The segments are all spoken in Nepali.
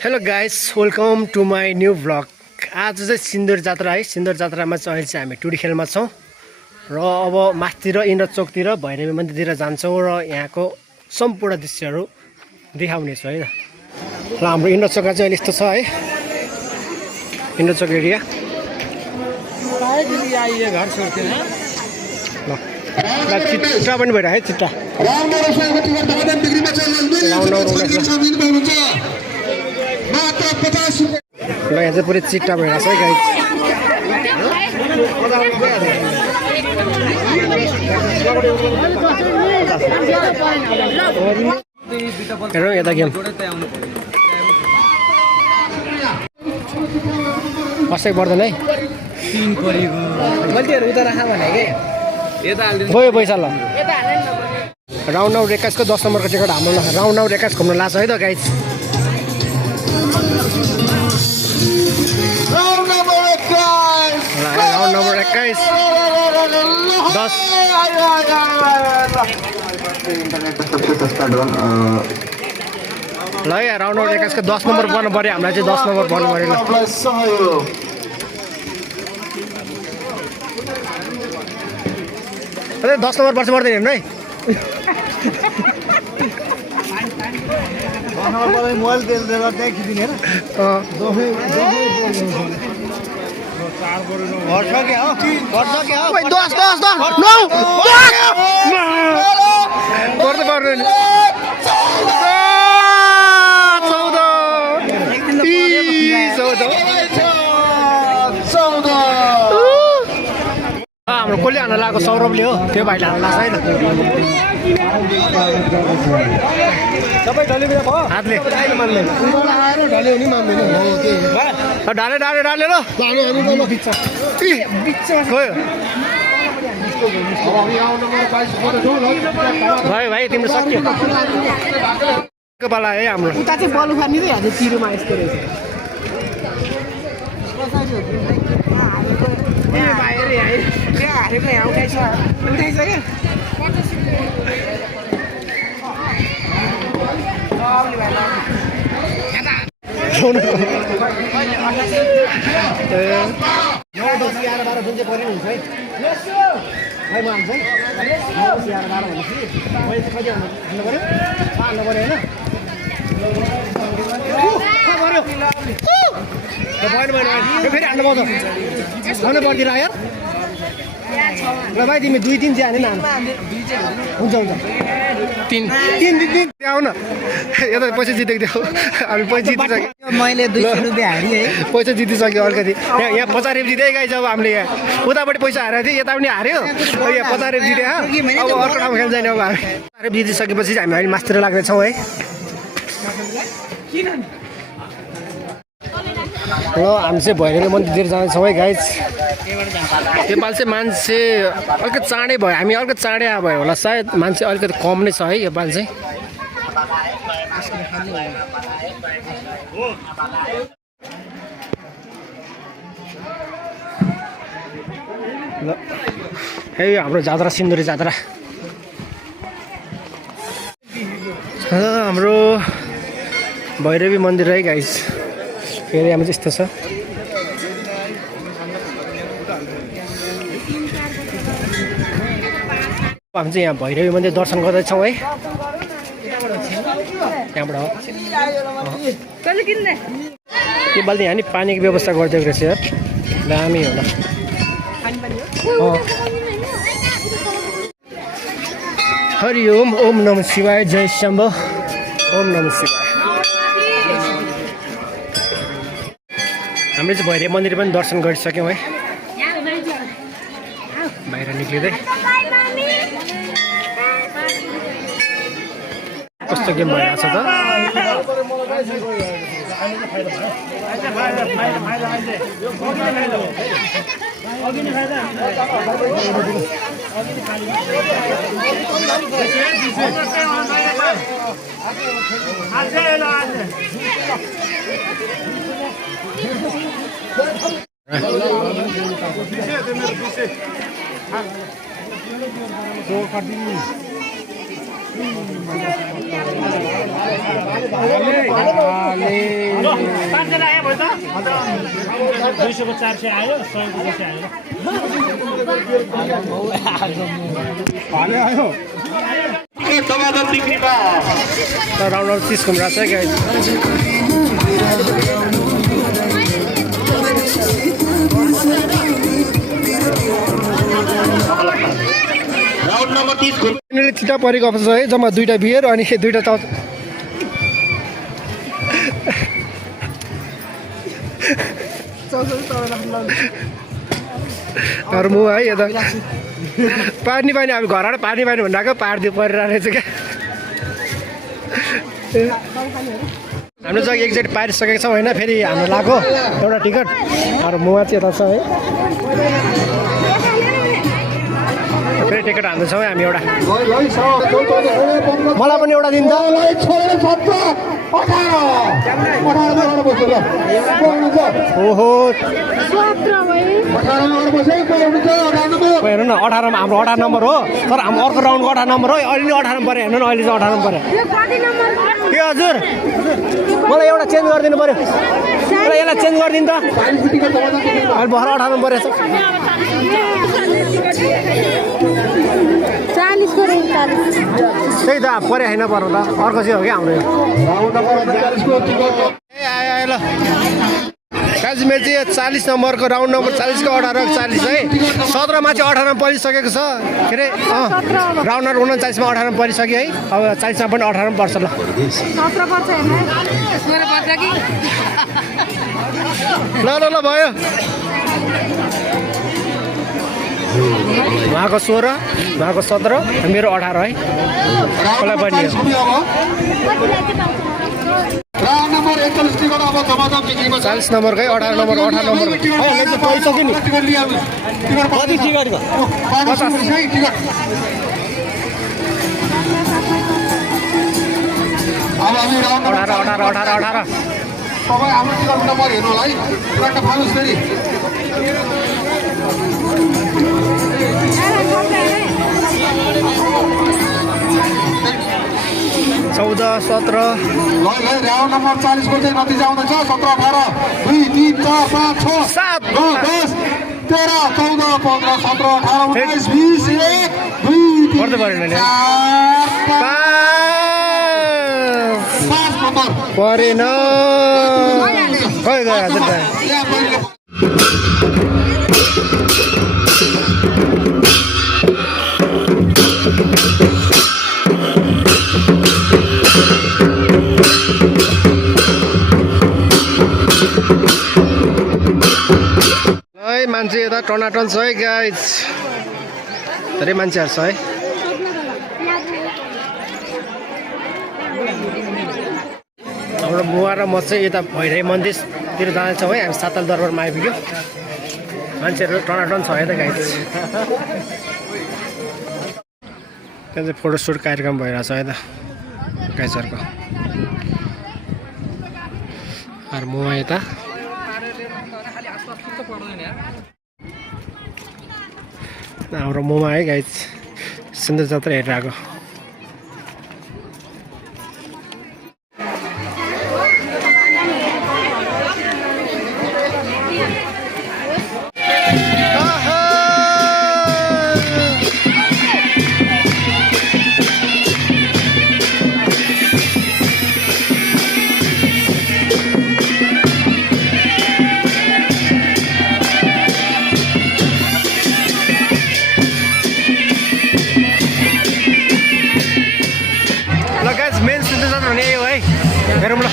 Hello guys, welcome to my new vlog. आज चाहिँ सिन्दुर जात्रा है। सिन्दुर जात्रामा चाहिँ अहिले चाहिँ हामी टुडी खेलमा छौँ र अब माथितिर इन्द्र चोकतिर भैरवी मन्दिरतिर जान्छौँ र यहाँको सम्पूर्ण दृश्यहरू देखाउनेछु है। र हाम्रो इन्द्र चोक चाहिँ अहिले यस्तो छ है, इन्द्र चोक एरिया। चिट्टा पनि भइरहेको है, चिट्टा ल यहाँ चाहिँ पुरै चिट्टा भइरहेको छ है गाइस। हेरौँ यता गेम कसै पर्दैन है। गयो पैसा ल। राउन्ड आउट 21 को 10 नम्बरको टिकट हाम्रो राउन्ड आउट 21 घुम्न लाग्छ है त गाइस। राउन्ड नम्बर 21 10 ल यहाँ राउन्ड नम्बर 21 को 10 नम्बर पर्नु पऱ्यो। हामीलाई चाहिँ 10 नम्बर पर्नु पऱ्यो। 10 नम्बर पर्छ पर्दैन हेर्नु है। मोबाइल तेल खिचिदिने हाम्रो कसले हान्न लगाएको सौरभले हो, त्यो भाइले हान्न लाग्छ होइन। सबै ढल्यो भयो हातले ढाले ढाले ढाले ल भाइ भाइ तिम्रो सक्यो पाला है हाम्रो उता चाहिँ बलु खानी चाहिँ हाजे तिरोमा यस्तो रहेछ। ए भाइ अरे है त्यहाँ हारेको यहाँ उठाइछ क्या फेरि हाल्नु पाउँछ आउनु पर्दैन यार। ल भाइ तिमी 2-3 चाहिँ हाने न। हुन्छ हुन्छ 3 आउन यता पैसा जितेको थियो हामी। पैसा जितिसक्यो मैले 200 रुपियाँ हारेँ है। पैसा जितिसक्यो अलिकति यहाँ 50 रुपियाँ जिते गाइस। अब हामीले यहाँ उतापट्टि पैसा हारेको थियो, यता पनि हार्यो। यहाँ 50 रुपियाँ जिते अब अर्को ठाउँ खेल्न जाने। अब हामी 50 रुपियाँ जितिसकेपछि हामी अहिले मासतिर लाग्नेछौँ है। ल हामी चाहिँ भैरवी मन्दिरतिर जानेछौँ है गाइस। योपालि चाहिँ मान्छे अलिकति चाँडै भयो, हामी अलिकति चाँडै आयो भयो होला सायद। मान्छे अलिकति कम नै छ है योपालि चाहिँ। ल है हाम्रो जात्रा सिन्दुरी जात्रा हाम्रो भैरवी मन्दिर है गाइस। एरियामा चाहिँ यस्तो छ। हामी चाहिँ यहाँ भैरवी मन्दिर दर्शन गर्दैछौँ है। त्यहाँबाट यो बाल्टी यहाँ नि पानीको व्यवस्था गरिदिएको रहेछ यार, दामी होला। हरि ओम ओम नमः शिवाय जय शम्भ ओम नमः शिवाय। हामीले चाहिँ भैरवी मन्दिर पनि दर्शन गरिसक्यौँ है। बाहिर निक्लिँदै कस्तो गेम भइरहेको छ त। 200 को 400 आयो 100 को 200 आयो टमाटर बिक्रीमा राउन्ड 30 को रहेछ गाइस राउन्ड नम्बर 30 को छिटा परेको अवस्था छ है जम्मा दुईटा बियर अनि दुईटा चाउ मु है यता पानी पानी अब घरबाट पानी पानी भन्दाको पारिदियो परिरहेको रहेछ क्या हाम्रो जग्गा एकचोटि पारिसकेको छौँ होइन फेरि हाम्रो लाग्यो एउटा टिकट अरू मुवा चाहिँ यता छ है फेरि टिकट हाल्दैछौँ हामी एउटा मलाई पनि एउटा दिन्छ ओहो हेर्नु न 18 हाम्रो 18 नम्बर हो तर हाम्रो अर्को राउन्डको 18 नम्बर हो अहिले 18 पऱ्यो हेर्नु न अहिले चाहिँ 18 पऱ्यो के हजुर मलाई एउटा चेन्ज गरिदिनु पऱ्यो मलाई यसलाई चेन्ज गरिदिनु त अहिले भर्खर 18 परेछ 40 को रेट 40 त्यही त परे होइन पर्नु त अर्को चाहिँ हो क्या हाम्रो ए आयो आयो ल काजी मेरो चाहिँ 40 नम्बरको राउन्ड नम्बर 40 को 18 40 है 17 मा चाहिँ 18 परिसकेको छ के अरे राउन्ड नम्बर 39 मा 18 परिसक्यो है अब 40 मा पनि 18 पर्छ ल 17 पर्छ हैन मेरो पर्छ कि ल भयो उहाँको 16 उहाँको 17 मेरो 18 है कसलाई पनि राउन्ड नम्बर 41 टिकट अब जमाजम बिक्रीमा 40 नम्बरकै 18 नम्बर 18 नम्बर पैसक्यो नि कति टिकटको 50 टिकट अब हामी राउन्ड 18 तपाईँ हाम्रो टिकट नम्बर हेर्नु होला है पुरानो फाल्नुहोस् फेरि 14 17 राउन्ड नम्बर 40 को चाहिँ नतिजा आउँदैछ 17 18 2 3 4 5 6 7 9 10 13 14 15 17 18 19 20 1 2 3 5 नम्बर परेन खै गयो हजुर है मान्छे यता टनाटन छ है गाइज धेरै मान्छेहरू छ है हाम्रो बुवा र म चाहिँ यता भैरवी मन्दिरतिर जाँदैछौँ है हामी सातल दरबारमा आइपुग्यो मान्छेहरू टनाटन छ है त गाइज त्यहाँ चाहिँ फोटोसुट कार्यक्रम भइरहेछ है त गाइजहरूको अरू म यता हाम्रो मोमा है गाइज सुन्दर जात्रा हेरेर आएको हेरौँ ल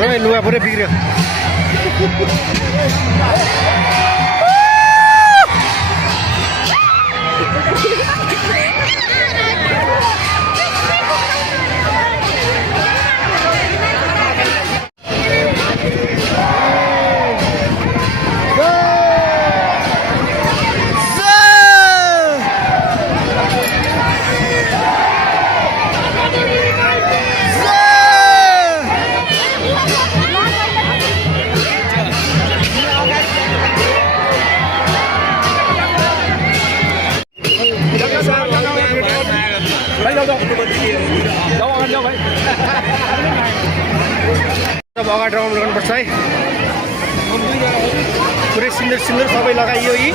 हेर लुगा पुरै बिग्रियो अब अगाडि राउन्ड गर्नुपर्छ है पुरै सिन्दुर सिन्दुर सबै लगाइयो यी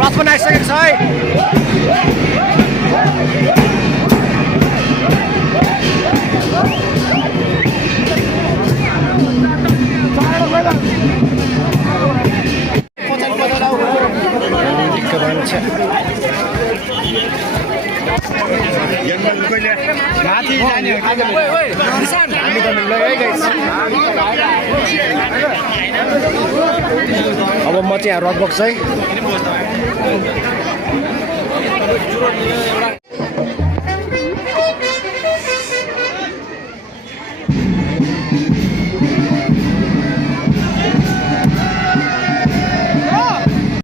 रथ बनाइसकेको छ है अब म चाहिँ यहाँ रथ बोक्छु है